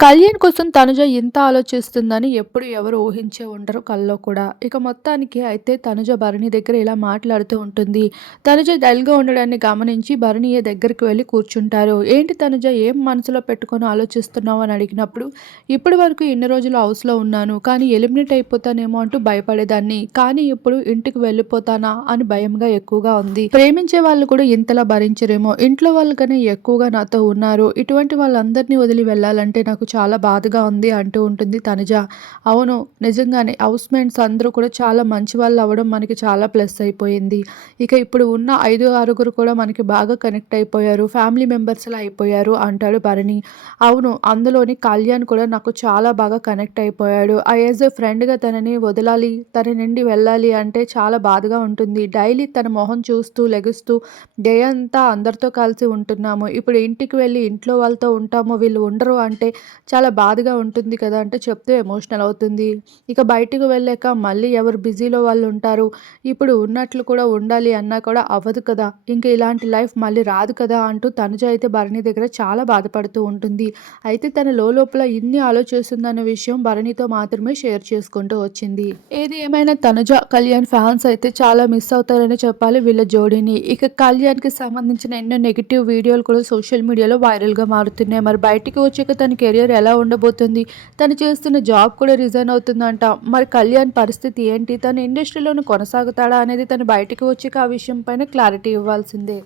కళ్యాణ్ కోసం తనుజ ఇంత ఆలోచిస్తుందని ఎప్పుడు ఎవరు ఊహించే ఉండరు కల్లో కూడా. ఇక మొత్తానికి అయితే తనుజ భరణి దగ్గర ఇలా మాట్లాడుతూ ఉంటుంది. తనుజ డల్గా ఉండడాన్ని గమనించి భరణియ దగ్గరికి వెళ్ళి కూర్చుంటారు. ఏంటి తనుజ ఏం మనసులో పెట్టుకొని ఆలోచిస్తున్నావు అని అడిగినప్పుడు ఇప్పటి వరకు ఇన్ని రోజులు హౌస్లో ఉన్నాను కానీ ఎలిమినేట్ అయిపోతానేమో అంటూ భయపడేదాన్ని. కానీ ఇప్పుడు ఇంటికి వెళ్ళిపోతానా అని భయంగా ఎక్కువగా ఉంది. ప్రేమించే వాళ్ళు కూడా ఇంతలా భరించరేమో. ఇంట్లో వాళ్ళు కన్నా ఎక్కువగా నాతో ఉన్నారు. ఇటువంటి వాళ్ళందరినీ వదిలి వెళ్ళాలంటే నాకు చాలా బాధగా ఉంది అంటూ ఉంటుంది తనుజ. అవును నిజంగానే హౌస్ మేట్స్ అందరూ కూడా చాలా మంచి వాళ్ళు అవ్వడం మనకి చాలా ప్లస్ అయిపోయింది. ఇక ఇప్పుడు ఉన్న ఐదు ఆరుగురు కూడా మనకి బాగా కనెక్ట్ అయిపోయారు ఫ్యామిలీ మెంబర్స్లా అయిపోయారు అంటాడు భరణి. అవును అందులోని కళ్యాణ్ కూడా నాకు చాలా బాగా కనెక్ట్ అయిపోయాడు. ఆ యాజ్ ఎ ఫ్రెండ్గా తనని వదలాలి తన నుండి వెళ్ళాలి అంటే చాలా బాధగా ఉంటుంది. డైలీ తన మొహం చూస్తూ లెగుస్తూ డే అంతా అందరితో కలిసి ఉంటున్నాము. ఇప్పుడు ఇంటికి వెళ్ళి ఇంట్లో వాళ్ళతో ఉంటాము వీళ్ళు ఉండరు అంటే చాలా బాధగా ఉంటుంది కదా అంటే చెప్తే ఎమోషనల్ అవుతుంది. ఇక బయటకు వెళ్ళాక మళ్ళీ ఎవరు బిజీలో వాళ్ళు ఉంటారు. ఇప్పుడు ఉన్నట్లు కూడా ఉండాలి అన్నా కూడా అవ్వదు కదా. ఇంకా ఇలాంటి లైఫ్ మళ్ళీ రాదు కదా అంటూ తనుజ అయితే భరణి దగ్గర చాలా బాధపడుతూ ఉంటుంది. అయితే తన లోపల ఇన్ని ఆలోచిస్తుందన్న విషయం భరణితో మాత్రమే షేర్ చేసుకుంటూ వచ్చింది. ఏది ఏమైనా తనుజ కళ్యాణ్ ఫ్యాన్స్ అయితే చాలా మిస్ అవుతారని చెప్పాలి వీళ్ళ జోడీని. ఇక కళ్యాణ్కి సంబంధించిన ఎన్నో నెగిటివ్ వీడియోలు కూడా సోషల్ మీడియాలో వైరల్గా మారుతున్నాయి. మరి బయటికి వచ్చాక తన కెరియర్ ఎలా ఉండబోతుంది? తను చేస్తున్న జాబ్ కూడా రిజైన్ అవుతుందంట. మరి కళ్యాణ్ పరిస్థితి ఏంటి? తను ఇండస్ట్రీలోనే కొనసాగుతాడా అనేది తను బయటకు వచ్చాక ఆ విషయం పైన క్లారిటీ ఇవ్వాల్సిందే.